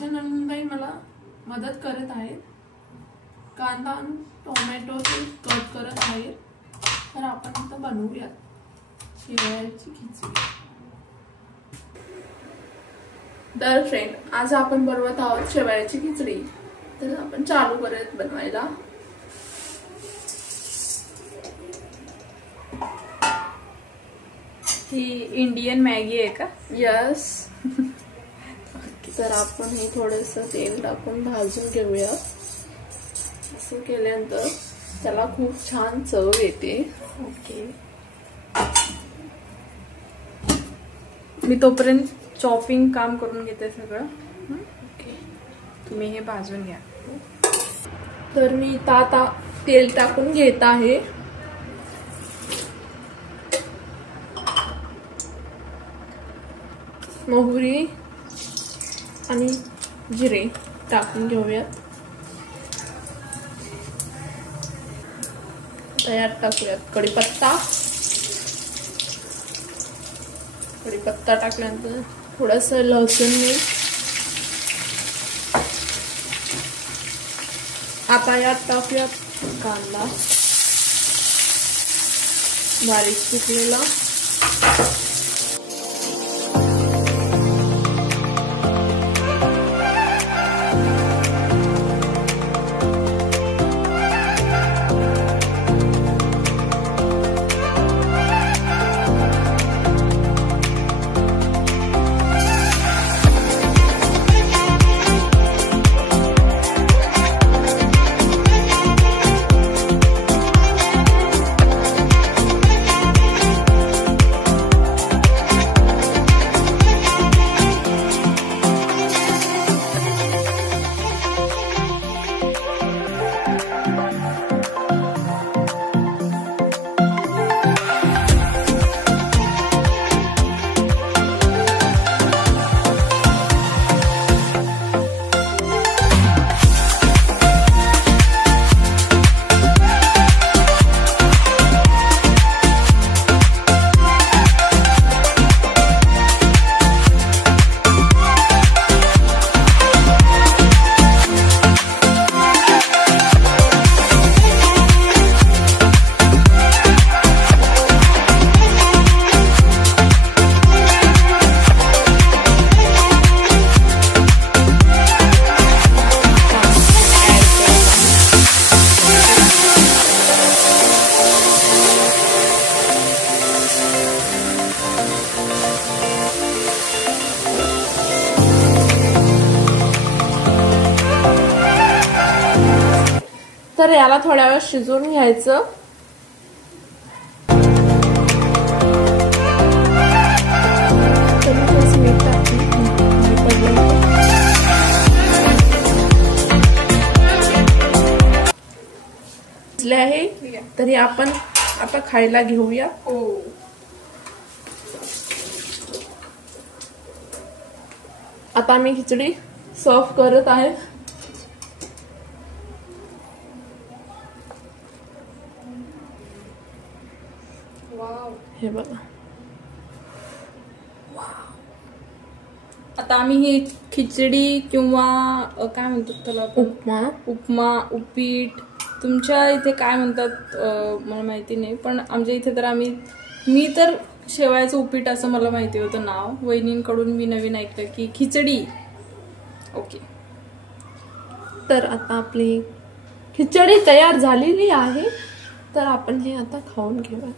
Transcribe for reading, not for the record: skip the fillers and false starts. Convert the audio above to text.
माझ्या नंदनबाई मला मदत करत आहेत, कांदा आणि टोमॅटो कट करत आहेत. तर आपण आता बनवूया शेवयाची खिचडी. तर फ्रेंड, आज आपण बनवत आहोत शेवयाची खिचडी. तर आपण चालू करूयात बनवायला. ही इंडियन मॅगी आहे का? यस. तर आपण हे थोडंसं तेल टाकून भाजून घेऊया. असं केल्यानंतर त्याला खूप छान चव येते. ओके, मी तोपर्यंत चॉपिंग काम करून घेते सगळं. ओके, तुम्ही हे भाजून घ्या. तर मी आता तेल टाकून घेत आहे. मोहरी आणि जिरे टाकून घेऊयात. तयार टाकूयात कढीपत्ता. कढीपत्ता टाकल्यानंतर थोडंसं लसूण मीठ. आता यात टाकूयात कांदा बारीक चिरलेला. तर याला थोड्या वेळ शिजवून घ्यायचं. शिजले आहे, तरी आपण आता खायला घेऊया. आता मी खिचडी सर्व करत आहे. हे बघा. आता आम्ही ही खिचडी किंवा काय म्हणतात त्याला, उपमा, उपीट, तुमच्या इथे काय म्हणतात मला माहिती नाही, पण आमच्या इथे तर मी तर शेवयाचं उपीट असं मला माहिती होतं नाव. वहिनींकडून मी नवीन ऐकलं की खिचडी. ओके, तर आता आपली खिचडी तयार झालेली आहे. तर आपण हे आता खाऊन घेऊया.